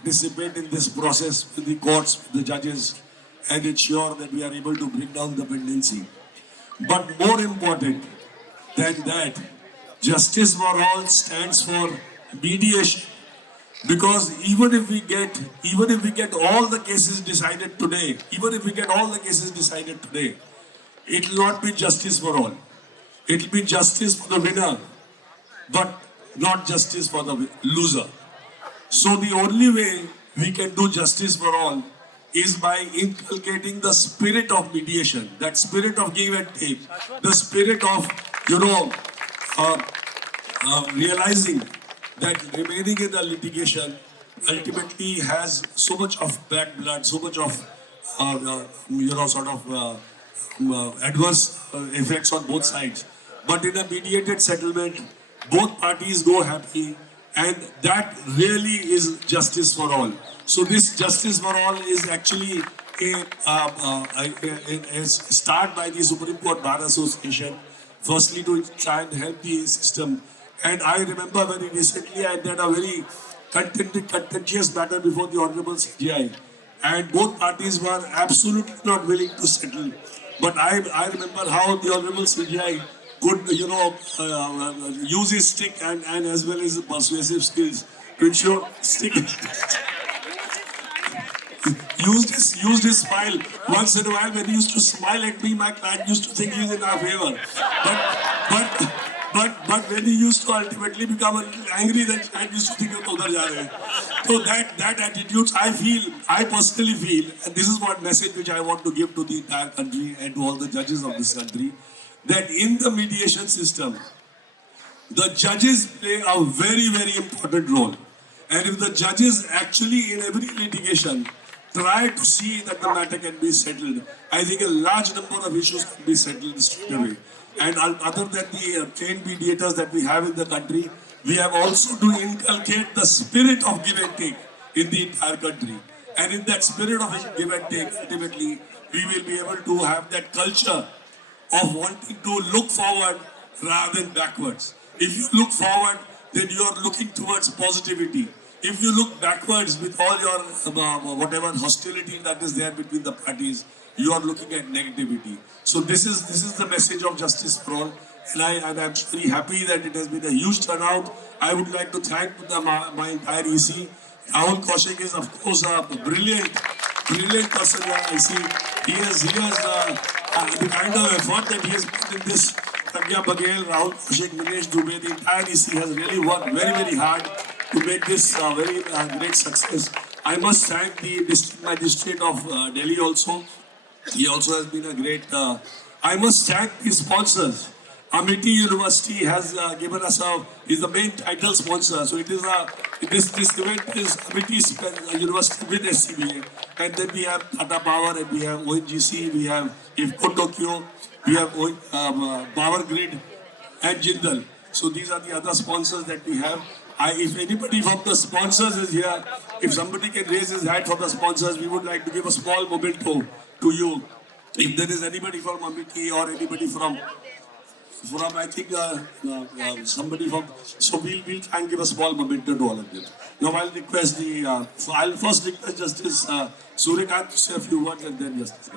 participate in this process with the courts, with the judges, and ensure that we are able to bring down the pendency. But more important than that, Justice for All stands for mediation. Because even if we get all the cases decided today, it will not be justice for all. It will be justice for the winner, but not justice for the loser. So the only way we can do justice for all is by inculcating the spirit of mediation, that spirit of give and take, the spirit of, uh, realizing that remaining in the litigation ultimately has so much of bad blood, so much of, adverse effects on both sides. But in a mediated settlement, both parties go happy, and that really is justice for all. So this justice for all is actually a start by the Supreme Court Bar Association, firstly to try and help the system. And I remember very recently I had a very contentious matter before the Honorable CJI, and both parties were absolutely not willing to settle. But I remember how the Honorable CJI could, use his stick and as well as persuasive skills to ensure stick. Used his smile. Once in a while, when he used to smile at me, my client used to think he's in our favor. But when he used to ultimately become a little angry, then client used to think you're udhar ja rahe hain. So that attitudes, I personally feel, and this is one message which I want to give to the entire country and to all the judges of this country, that in the mediation system, the judges play a very, very important role. And if the judges actually in every litigation try to see that the matter can be settled, I think a large number of issues can be settled straight away. And other than the trained mediators that we have in the country, we have also to inculcate the spirit of give and take in the entire country. And in that spirit of give and take, ultimately, we will be able to have that culture of wanting to look forward rather than backwards. If you look forward, then you are looking towards positivity. If you look backwards with all your whatever hostility that is there between the parties, you are looking at negativity. So this is the message of Justice for All, and I'm very happy that it has been a huge turnout. I would like to thank my entire EC. Rahul Kaushik is of course a brilliant person. I see he has the kind of effort that he has put in this. Pragya Baghel, Rahul Kaushik, Nilesh Dubey, the entire EC has really worked very, very hard to make this very great success. I must thank the district magistrate of Delhi also. He also has been a great. I must thank the sponsors. Amity University has given us is the main title sponsor. So it is this event is Amity University with SCBA, and then we have Tata Power, and we have ONGC, we have IFCO Tokyo, we have Power Grid, and Jindal. So these are the other sponsors that we have. If anybody from the sponsors is here, if somebody can raise his hand for the sponsors, we would like to give a small memento to you. If there is anybody from Amity or anybody from I think somebody from, so we'll try and give a small memento to all of them. Now I'll request I'll first request Justice Suryakant to say a few words and then Justice.